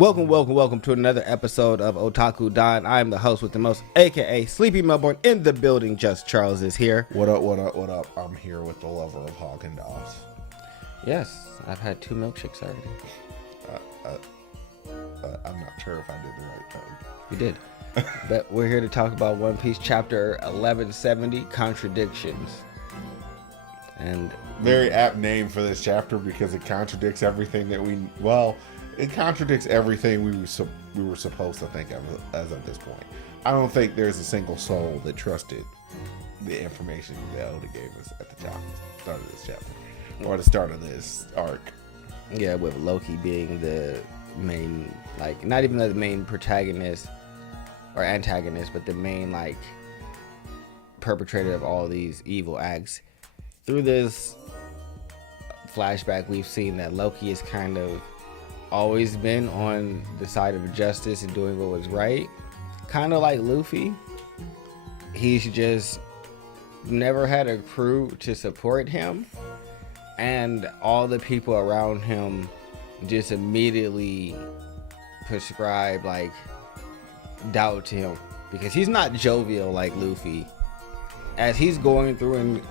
Welcome to another episode of Otaku Don. I am the host with the most, aka Sleepy Melbourne in the building. Just Charles is here. What up? I'm here with the lover of Haagen Dazs. Yes, I've had 2 milkshakes already. I'm not sure if I did the right thing. You did. But we're here to talk about One Piece chapter 1170, Contradictions. And very apt name for this chapter because it contradicts everything that it contradicts everything we were supposed to think of as of this point. I don't think there's a single soul that trusted the information that Oda gave us at the start of this chapter or the start of this arc. Yeah, with Loki being the main, like, not even the main protagonist or antagonist, but the main, like, perpetrator of all these evil acts. Through this flashback, we've seen that Loki has kind of always been on the side of justice and doing what was right. Kind of like Luffy. He's just never had a crew to support him. And all the people around him just immediately prescribe, like, doubt to him. Because he's not jovial like Luffy. As he's going through and,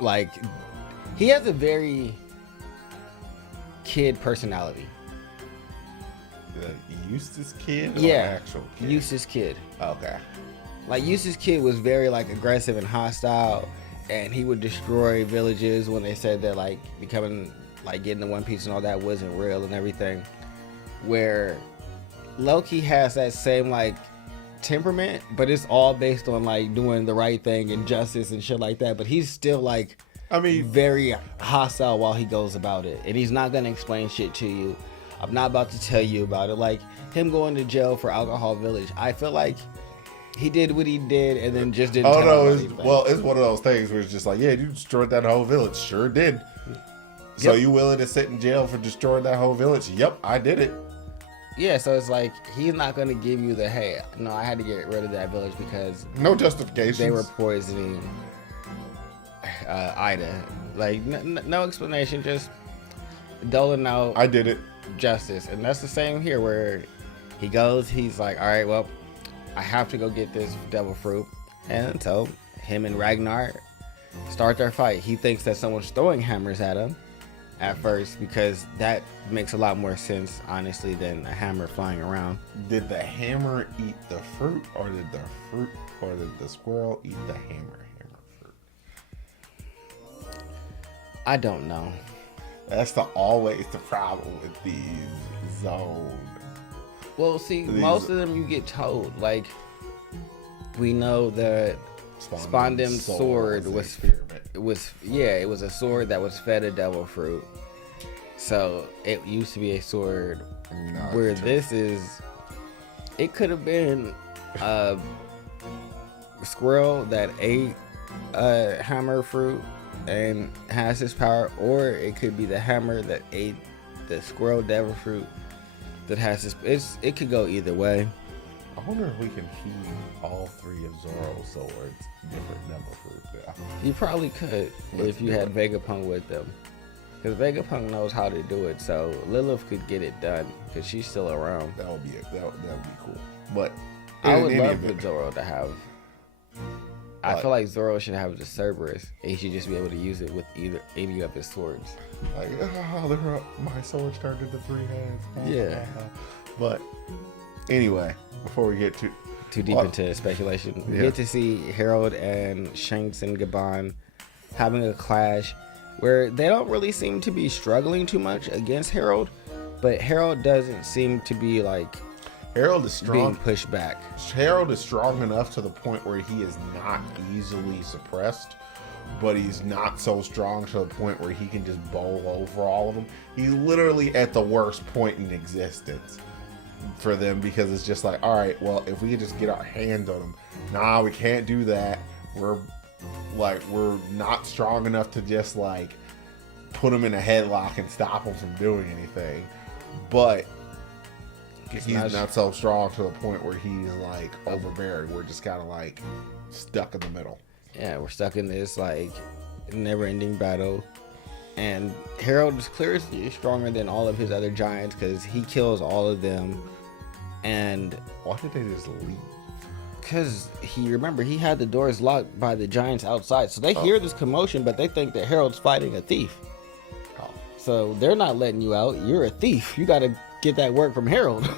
like, he has a very kid personality. The Eustace kid? Yeah, actual kid? Eustace kid. Okay. Like, Eustace kid was very, like, aggressive and hostile, and he would destroy villages when they said that, like, becoming, like, getting the One Piece and all that wasn't real and everything. Where Loki has that same, like, temperament, but it's all based on, like, doing the right thing and justice and shit like that. But he's still, like, very hostile while he goes about it, and he's not gonna explain shit to you. I'm not about to tell you about it. Like him going to jail for Alcohol Village, I feel like he did what he did and then just didn't. It's one of those things where it's just like, yeah, you destroyed that whole village. Sure did. So you willing to sit in jail for destroying that whole village? Yep, I did it. Yeah, so it's like he's not going to give you the, hey, no, I had to get rid of that village because no justification. They were poisoning Ida. Like no explanation, just doling out. I did it. Justice. And that's the same here, where he goes, he's like, all right, well, I have to go get this devil fruit. And so him and Ragnar start their fight. He thinks that someone's throwing hammers at him at first, because that makes a lot more sense, honestly, than a hammer flying around. Did the hammer eat the fruit, or did the squirrel eat the hammer fruit? I don't know. That's always the problem with these zones. Well, see, most of them you get told. Like, we know that Spondim's sword was it was a sword that was fed a devil fruit. So it used to be a sword. Where this is, it could have been a squirrel that ate a hammer fruit and has this power, or it could be the hammer that ate the squirrel devil fruit that has this. It could go either way. I wonder if we can feed all 3 of Zoro's swords different devil fruit now. You probably could if you had Vegapunk with them, because Vegapunk knows how to do it. So Lilith could get it done because she's still around. That would be cool. But I would love for Zoro to have. I feel like Zoro should have the Cerberus, and he should just be able to use it with any of his swords. Like, my sword turned into 3 hands. Yeah. But anyway, before we get too deep into speculation, we get to see Harold and Shanks and Gaban having a clash where they don't really seem to be struggling too much against Harold, but Harold doesn't seem to be, like, Harold is strong. Being pushed back. Harold is strong enough to the point where he is not easily suppressed, but he's not so strong to the point where he can just bowl over all of them. He's literally at the worst point in existence for them, because it's just like, all right, well, if we could just get our hands on him. Nah, we can't do that. We're not strong enough to just, like, put him in a headlock and stop him from doing anything. But he's not so strong to the point where he's, like, overbearing. We're just kind of, like, stuck in the middle. Yeah, we're stuck in this, like, never-ending battle. And Harold is clearly stronger than all of his other giants because he kills all of them And why did they just leave? because he had the doors locked by the giants outside, so they hear this commotion, but they think that Harold's fighting a thief. Oh. So they're not letting you out. You're a thief. You got to get that word from Harold.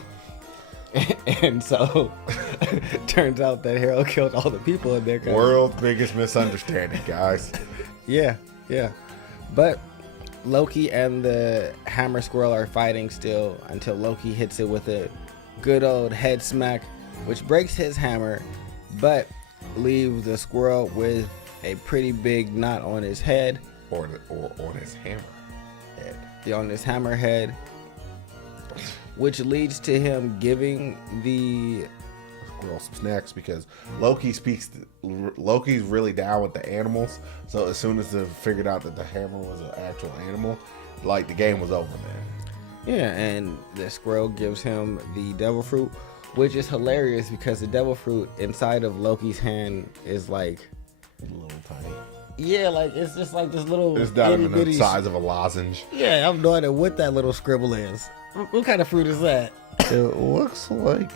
And so turns out that Harold killed all the people in there. World's biggest misunderstanding, guys. Yeah. But Loki and the hammer squirrel are fighting still until Loki hits it with a good old head smack, which breaks his hammer, but leaves the squirrel with a pretty big knot on his head. Or on his hammer head. Yeah, on his hammer head, which leads to him giving the squirrel some snacks because Loki's really down with the animals. So as soon as they figured out that the hammer was an actual animal, like the game was over, man. Yeah, and the squirrel gives him the devil fruit, which is hilarious because the devil fruit inside of Loki's hand is like A little tiny. Yeah, like it's just like this little. It's not even the itty-bitty size of a lozenge. Yeah, I have no idea what that little scribble is. What kind of fruit is that? It looks like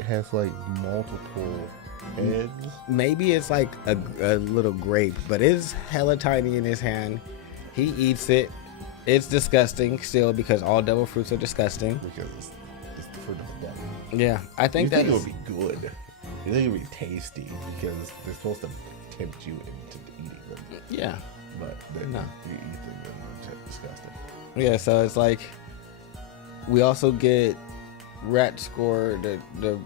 has like multiple heads. Maybe it's like a little grape, but it's hella tiny in his hand. He eats it. It's disgusting still because all devil fruits are disgusting. Because it's the fruit of the devil. Yeah, I think You that think it would be good. You think it would be tasty because they're supposed to tempt you into eating them. Yeah. But then No. you eat them and they're disgusting. Yeah, so it's like we also get Rat Score, the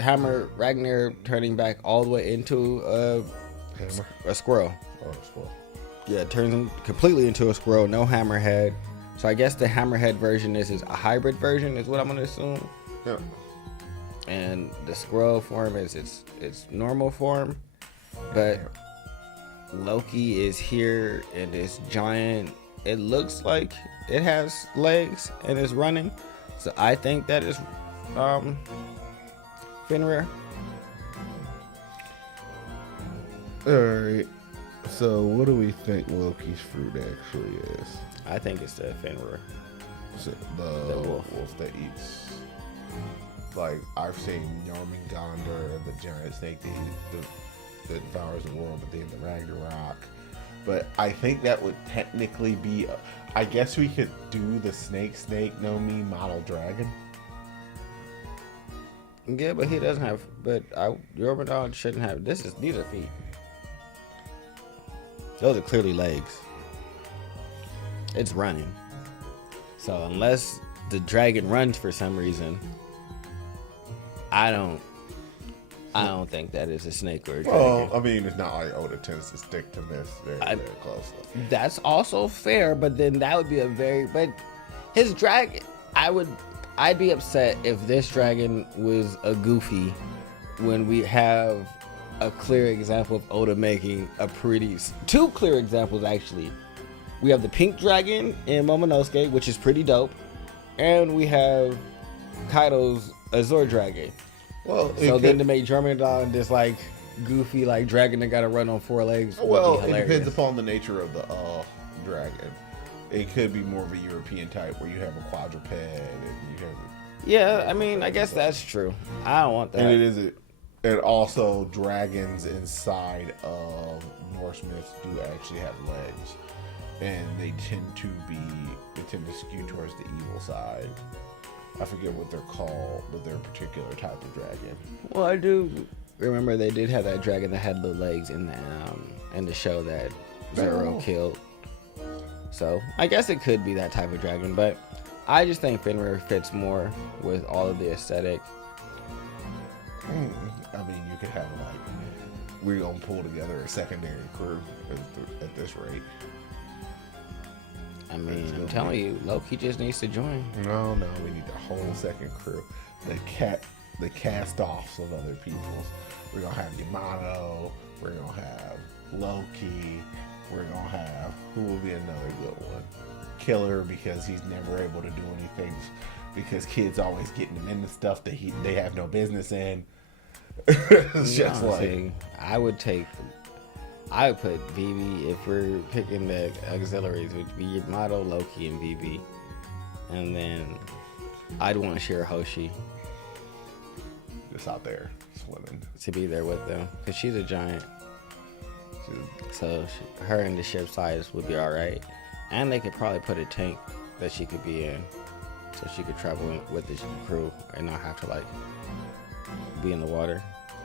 hammer Ragnar turning back all the way into Hammer? a squirrel. Oh, squirrel. Yeah, it turns him completely into a squirrel, no hammerhead. So I guess the hammerhead version is a hybrid version, is what I'm gonna assume. Yeah. And the squirrel form is its normal form, but Loki is here in this giant. It looks like it has legs and is running, so I think that is Fenrir. Alright. So what do we think Loki's fruit actually is? I think it's the Fenrir. So The wolf. that eats. Like I've seen Jormungandr, the giant snake that devours the world at the end of Ragnarok. But I think that would technically be. I guess we could do the snake no me model dragon. Yeah, but he doesn't have. But Jormungandr shouldn't have. These are feet. Those are clearly legs. It's running. So unless the dragon runs for some reason, I don't think that is a snake or a dragon. Well, I mean, it's not like Oda tends to stick to this very closely. That's also fair, but then that would be but his dragon, I'd be upset if this dragon was a Goofy when we have a clear example of Oda making two clear examples actually. We have the pink dragon in Momonosuke, which is pretty dope, and we have Kaido's Azure dragon. Well, So then to make Jormungandr this like goofy like dragon that gotta run on four legs. Well, would be it hilarious. depends upon the nature of the dragon. It could be more of a European type where you have a quadruped and you have. Yeah, I mean, I guess that's true. I don't want that. And and also dragons inside of Norse myths do actually have legs, and they tend to skew towards the evil side. I forget what they're called, but they're a particular type of dragon. Well, I do remember they did have that dragon that had the legs in the show that Zoro killed. So I guess it could be that type of dragon, but I just think Fenrir fits more with all of the aesthetic. I mean, you could have we're gonna pull together a secondary crew at this rate. I mean, I'm telling you, Loki just needs to join. No, we need a whole second crew. The cast-offs of other people's. We're gonna have Yamato. We're gonna have Loki. We're gonna have who will be another good one? Killer, because he's never able to do anything because kids always getting him into stuff that they have no business in. It's just Honestly, I would put Vivi if we're picking the auxiliaries, which would be Yamato, Loki, and Vivi. And then I'd want Shirahoshi Just out there swimming. to be there with them because she's a giant. So her and the ship size would be all right, and they could probably put a tank that she could be in, so she could travel with the crew and not have to like be in the water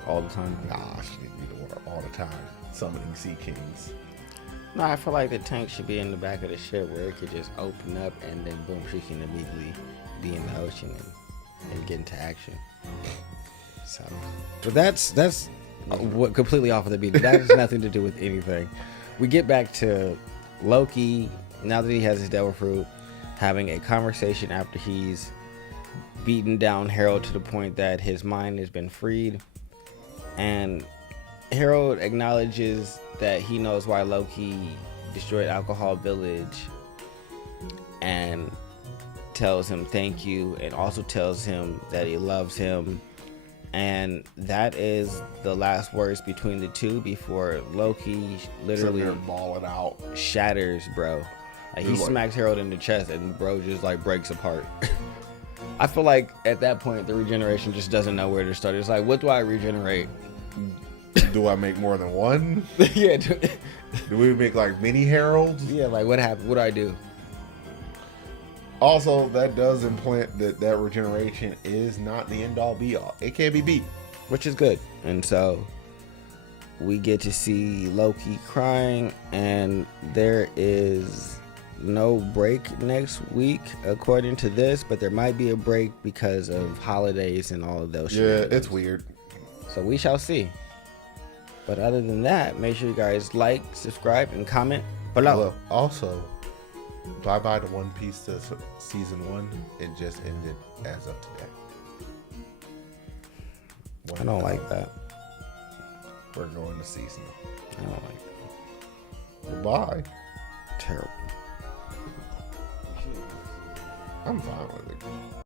all the time. Nah, she need to be in the water all the time, summoning sea kings. No, I feel like the tank should be in the back of the ship where it could just open up and then boom, she can immediately be in the ocean and get into action. So, but that's what completely off of the beat. That has nothing to do with anything. We get back to Loki now that he has his devil fruit, having a conversation after he's beaten down Harold to the point that his mind has been freed, and Harold acknowledges that he knows why Loki destroyed Alcohol Village and tells him thank you, and also tells him that he loves him. And that is the last words between the two before Loki literally balling out, shatters, bro. Like, he smacks Harold in the chest and bro just like breaks apart. I feel like at that point the regeneration just doesn't know where to start. It's like, what do I regenerate? Do I make more than one? Yeah. Do we make like mini Heralds? Yeah, like what happened? What do I do? Also, that does implant that regeneration is not the end all be all. It can be beat, which is good. And so we get to see Loki crying, and there is no break next week according to this, but there might be a break because of holidays and all of those. Yeah, it's weird. So we shall see. But other than that, make sure you guys like, subscribe, and comment below. Also, bye-bye to One Piece to season 1. It just ended as of today. I don't like that. We're going to season. I don't like that. Bye. Terrible. I'm fine with it.